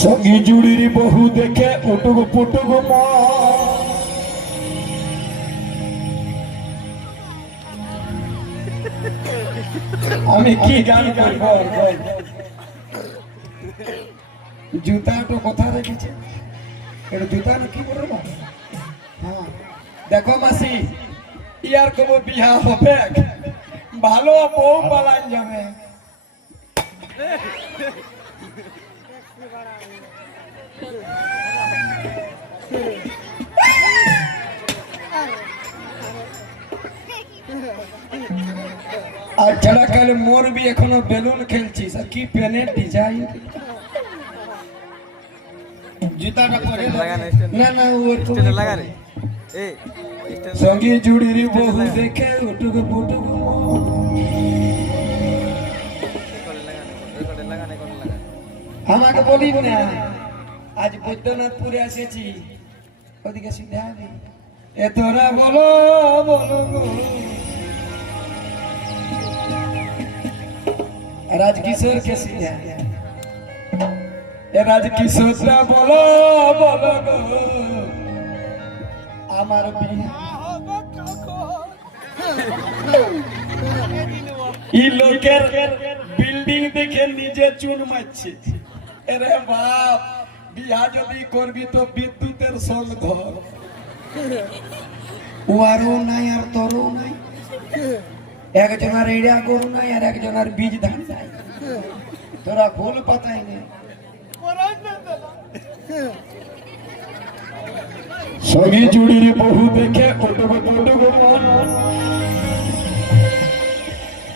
সঙ্গী জুড়ির বহু দেখে উটুক পুটুক আমি কি গান করব জুতা তো কথা রেখেছে এটা জুতা কি করব হ্যাঁ দেখো মাসি ইয়ার কব বিয়া হবে ভালো বউ পালান যাবে আর ছাড়া কালে মোর বি এখনো বেলুন খেলছিস আর কি প্যানের ডিজাইন জুতাটা পরে না না ও তো লাগা রে এই সঙ্গী জুড়ির বহু দেখে উটুক পুটুক আমাকে বলি না আজ বৈদ্যনাথপুরে এসেছি ওদিকে সিধা এ তোরা বলো বলো গো রাজকিশোর কে সিধা এ রাজকিশোররা বলো বলো গো আমার বিয়ে ই লোকের বিল্ডিং দেখে নিজে চুন মারছে এরে বাপ বিয়া যদি করবি তো বিদ্যুতের সঙ্গ ধর ওয়ারও নাই আর তোরও নাই একজনের এড়া গরু নাই আর একজনের বীজ ধান নাই তোরা ভুল পাতাই নেই সঙ্গী জুড়ির বহু দেখে উটুক পুটুক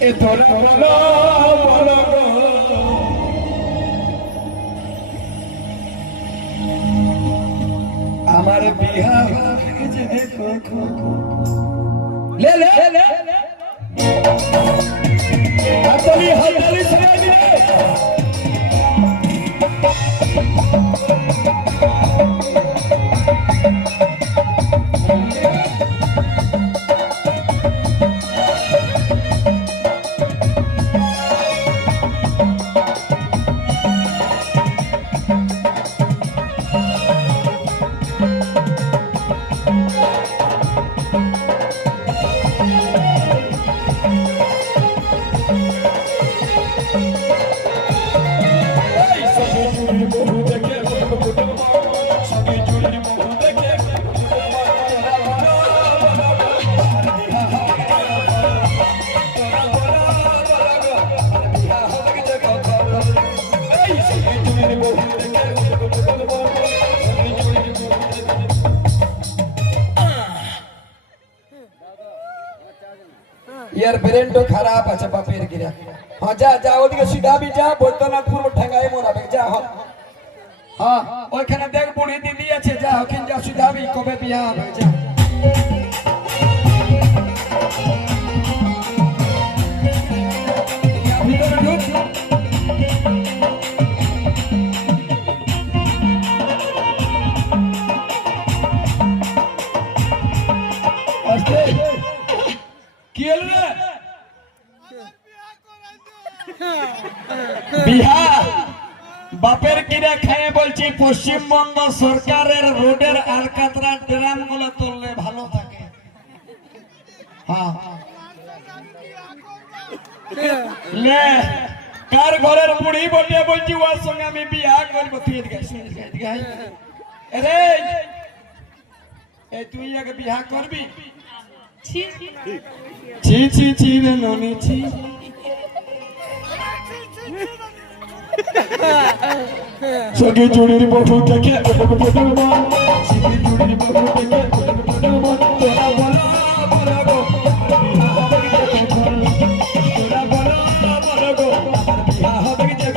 এ তোরা বলো বলো গো আমার বিয়া হয়েছে লে লে লে হাততালি হাততালি ছেড়ে দিলে यार ब्रेन तो खराब আছে বাপের গিরা হ্যাঁ যা যা ওদিকে সিধা বি যা বৈদ্যনাথপুর ঠেঙ্গায় মোরাবে যা হ্যাঁ ওইখানে দেখ বুড়ি দিদি আছে যা ওখানে যা সিধা বি কবে বিয়া হবে যা ভিতরে ঢুক আস্তে কি হলো রে বিহার বাপের কিরা খায় বলছি পশ্চিমবঙ্গ সরকারের রোডের আলকাতরা ড্রাম গুলো তুললে ভালো থাকে হ্যাঁ লে কার ঘরের বুড়ি বলতে বলছি ওর সঙ্গে আমি বিয়া করব তুই এদিকে আরে এই তুই আগে বিয়া করবি ছি ছি ছি ছি রে ননি ছি সঙ্গী জুড়ির বহু দেখে সঙ্গী জুড়ির বহু দেখে তোরা বলো বলো গো তোরা বলো বলো গো বিয়া হবে যে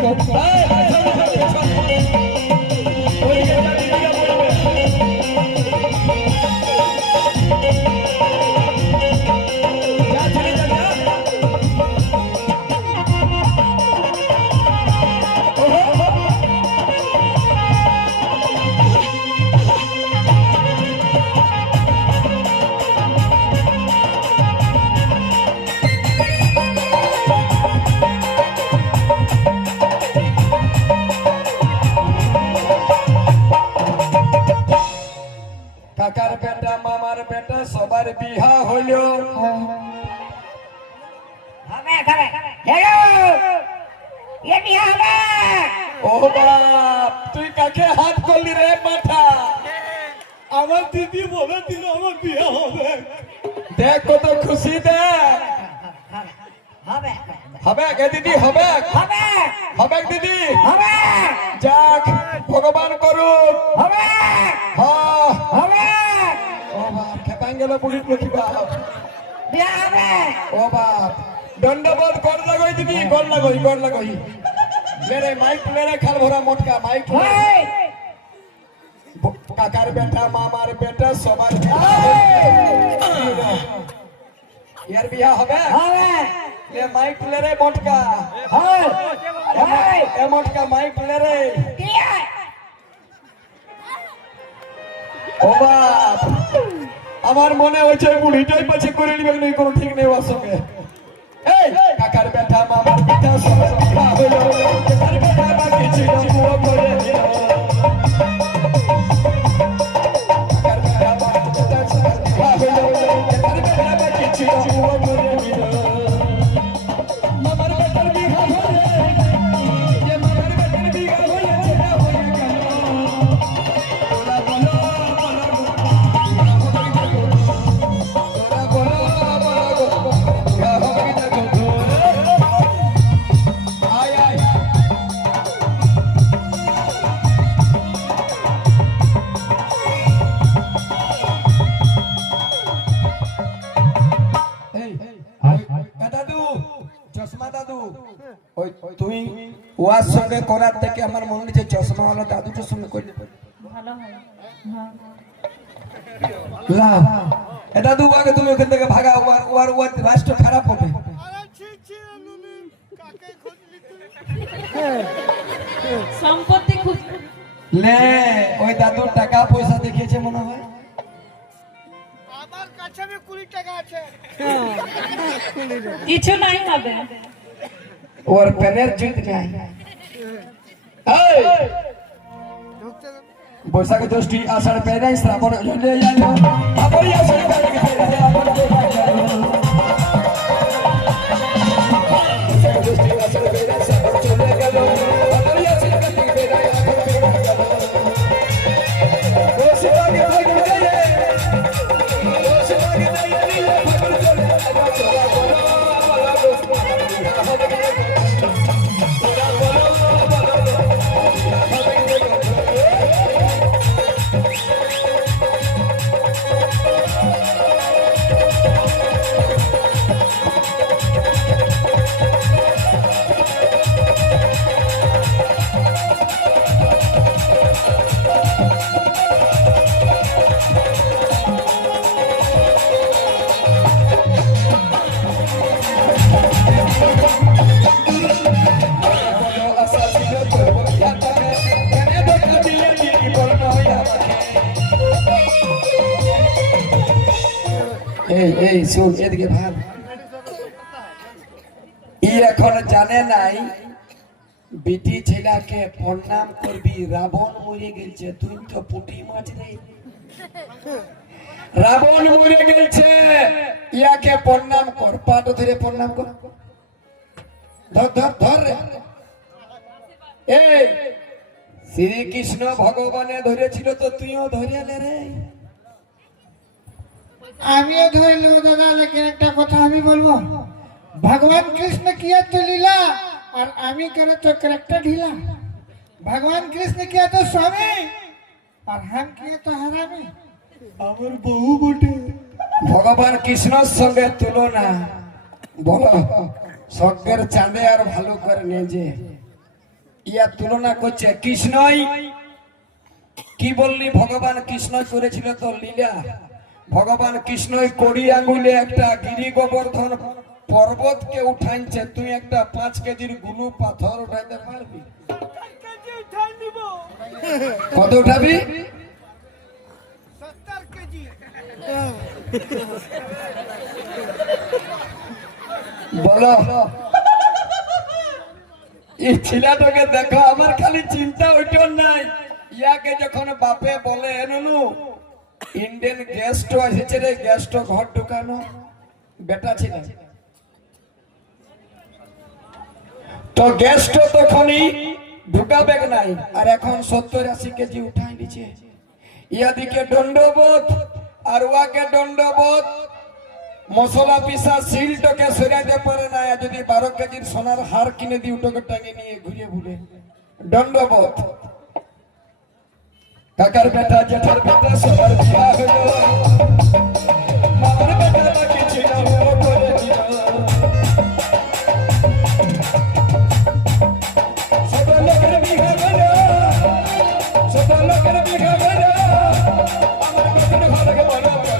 ও বাপ, তুই কাকে হাত করলি রে পাঠা? আমার দিদি বলে দিল আমার বিয়ে হবে। দেখ কত খুশি, দেখ। হবে হবে গে দিদি, হবে হবে হবে দিদি। হবে যাক, ভগবান করুক। হবে হ্যাঁ। হবে ও বাপ, খেপাই গেল বুড়ির প্রতি বাপ। বিয়ে হবে। ও বাপ, দণ্ডবোধ কর লাগই দিদি, কর লাগই। মেরে মাইক মেরে খাল ভরা মোটকা মাইক। ওই কাকার বেটা, মামার বেটা, সবার ইয়ার বিয়া হবে। হবে এ মাইক লে রে মোটকা, ওই ওই এ মোটকা মাইক লে রে। কি ও বাপ, আমার মনে হচ্ছে বুড়িটাই পাছে করে নিবে, নেই কোনো ঠিক নেই ওর সঙ্গে। এই কাকার বেটা, মামার বেটা, সবার বিয়া হইল, কাকার বেটা বাকি ছিল পুরো করে দিল। কাকার বেটা, মামার বেটা, সবার বিয়া হইল, কাকার বেটা বাকি ছিল পুরো করে দিল। মামার বেটার বিয়া হইলে, যে মামার বেটার বিয়া হইলে, সেটা হয়ে গেল। তোরা বলো, দাদু, চশমা দাদু, ওই তুই ওয়ার সঙ্গে করার থেকে আমার মনে হচ্ছে চশমা হলো দাদুটার সঙ্গে করলে ভালো হয়। লাভ। এ দাদু, আগে তুমি ওখান থেকে ভাগা, ওয়ার রাষ্ট্র খারাপ হবে। সম্পত্তি খুব লে, ওই দাদুর টাকা পয়সা দেখিয়েছে মনে হয়। আমার কাছে আমি 20 টাকা আছে। কিছু নাই হবে। ওর প্যানের জিত নাই। এই বৈশাখ জ্যৈষ্ঠী আষাঢ় পেরাই শ্রাবণ চলে গেল, আবার আষাঢ় পেরাই আবার চলে গেল। বৈশাখ জ্যৈষ্ঠী আষাঢ় পেরাই শ্রাবণ চলে গেল, আবার আষাঢ় পেরাই আবার চলে গেল। বৈশাখে ফাগুন গেলে, বৈশাখে গেলে ফাগুন চলে গেল। তোরা বলো এই শুন, এদিকে ভাব। ই এখন জানে নাই বিটি ছেলাকে প্রণাম করবি, রাবণ মরে গেছে, তুই তো পুঁটি মাছ রে। রাবণ মরে গেছে, ইয়াকে প্রণাম কর, পাট ধরে প্রণাম কর। ধর ধর ধর রে। এই শ্রীকৃষ্ণ ভগবানে ধরেছিল তো তুইও ধরে লে রে। আমিও ধরলো দাদা, লেকিন একটা কথা আমি বলবো, ভগবান কৃষ্ণ किया तो लीला और आमी करे तो करेक्टर ढीला। भगवान कृष्ण किया तो स्वामी और हम किए तो हरामी। আমার বহু বটে। ভগবান কৃষ্ণর সঙ্গে তুলনা বলো, স্বর্গের চাঁদে আর ভালো করে নেজে। ইয়া তুলনা করছে কৃষ্ণই। কি বললি? ভগবান কৃষ্ণ করেছিল তো লীলা। ভগবান কৃষ্ণই কড়ি আঙ্গুলে একটা গিরি গোবর্ধন পর্বতকে উঠাইছে, তুই একটা 5 কেজির গুলু পাথর উঠাইতে পারবি? কত উঠাবি? 70 কেজি। বলো, এই ছেলেটাকে দেখো, আমার খালি চিন্তা ওইটার নাই। ইয়াকে যখন বাপে বলে এনুনু ইন্ডিয়ান গেস্ট এসেছে রে, গেস্ট ঘর ঢুকানো, বেটা ছিল তো গেস্ট তখনই ঢুকাবে নাই আর এখন 70-80 কেজি উঠাই দিছে ইয়াদিকে দণ্ডবোধ আর ওয়াকে দণ্ডবোধ মশলা পিসা সিলটকে সরাইতে পারে না যদি 12 কেজির সোনার হার কিনে দি উটোকে টাঙে নিয়ে ঘুরে ঘুরে দণ্ডবোধ কাকার বেটা জেঠার বেটা সবার বিয়া হলো মামার বেটা বাকি ছিল ও করে দিল ছোট লোকের বিয়া হলো ছোট লোকের বিয়া হলো আমার বেটার ঘরে বড় বড়